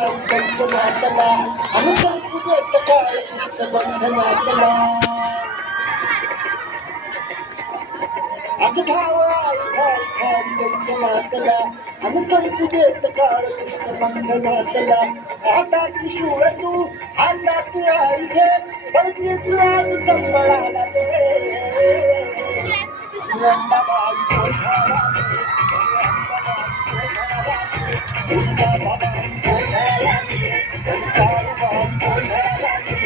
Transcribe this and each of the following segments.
दैत्य मातला आणि संपू देत काळ कृष्ण बंधनातला अग धाई दैत्य मातला आणि संपू देत काळ कृष्ण बंधनातला आता त्रिशूळ तू हातात आई घे बळतीच आज संबळाला दे अंबाबाई कोठाला दे अंबाबाई कोठाला दे अंबाबाई कोठाला दे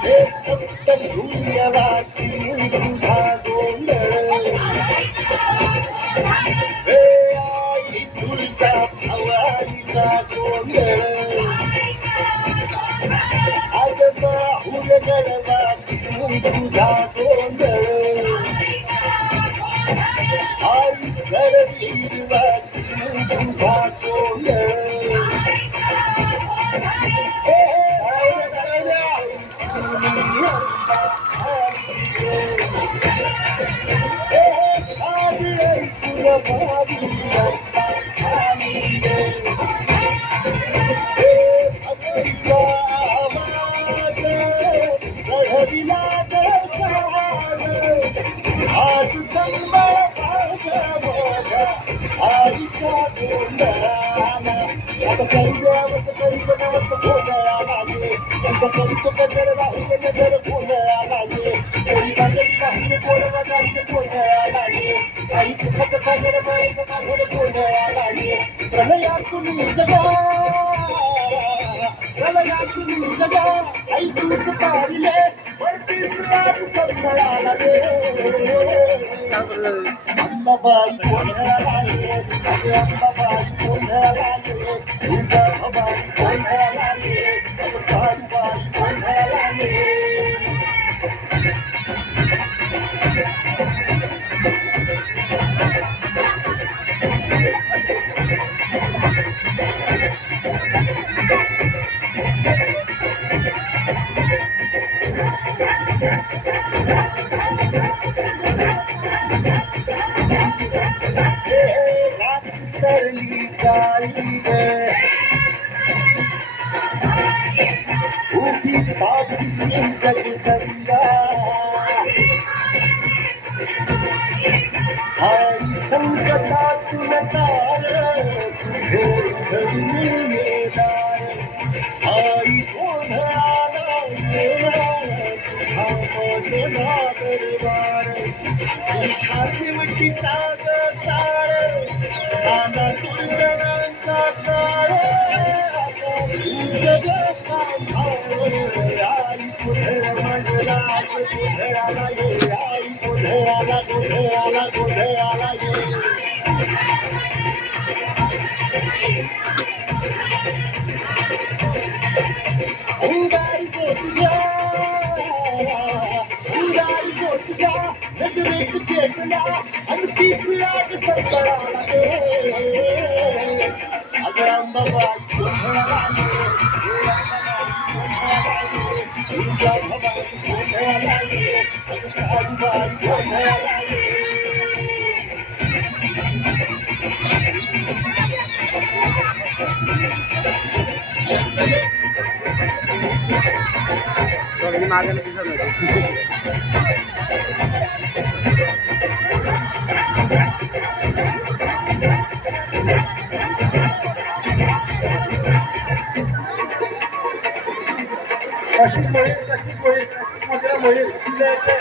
हे सप्त शून्यवासिनी तुझा गोंधळ हे आई तुळजा भवानीचा गोंधळ अग माहुर गडवासिनी तुझा गोंधळ आई करवीरवासिनी तुझा गोंधळ आज आईच्या गोंधळाला आता सैद्यावस करीत नवस गोंधळाला ये त्यांच्या करीत गजर राहुल नजर गोंधळाला ये चोरी कागडी वाहून गोडवा गाडीत गोंधळाला ये आई सुखाचा सागर मायेचा माझर गोंधळाला ये प्रलयातून जगा आई तूच तारिले वळतीच आज संभळाला दे अंबाबाई गोंधळाला ये अंबाबाई गोंधळाला ये तुळजाभवानी गोंधळाला ये काळूबाई गोंधळाला ये सरली काली उभी पाठीशी जगदंबा आई संकटातून तार तुझे धरून येणार आई गोंधळाला येणार तुझा मधला दरबार तुझ्या निवटीचा चार झाला दुर्जनांचा काळ तुझ सांभाळ आई कुठे मंडलास गोंधळाला ये आई गोंधळाला गोंधळाला गोंधळाला ये अंगारी जो तुझ्या नजरेत पेटला आणि तीच आग संपळाला दे अगं अंबाबाई गोंधळाला ये अंबाबाई गोंधळाला ये तुळजाभवानी गोंधळाला ये अगं काळूबाई गोंधळाला ये मागायला दिसत कशी मोहील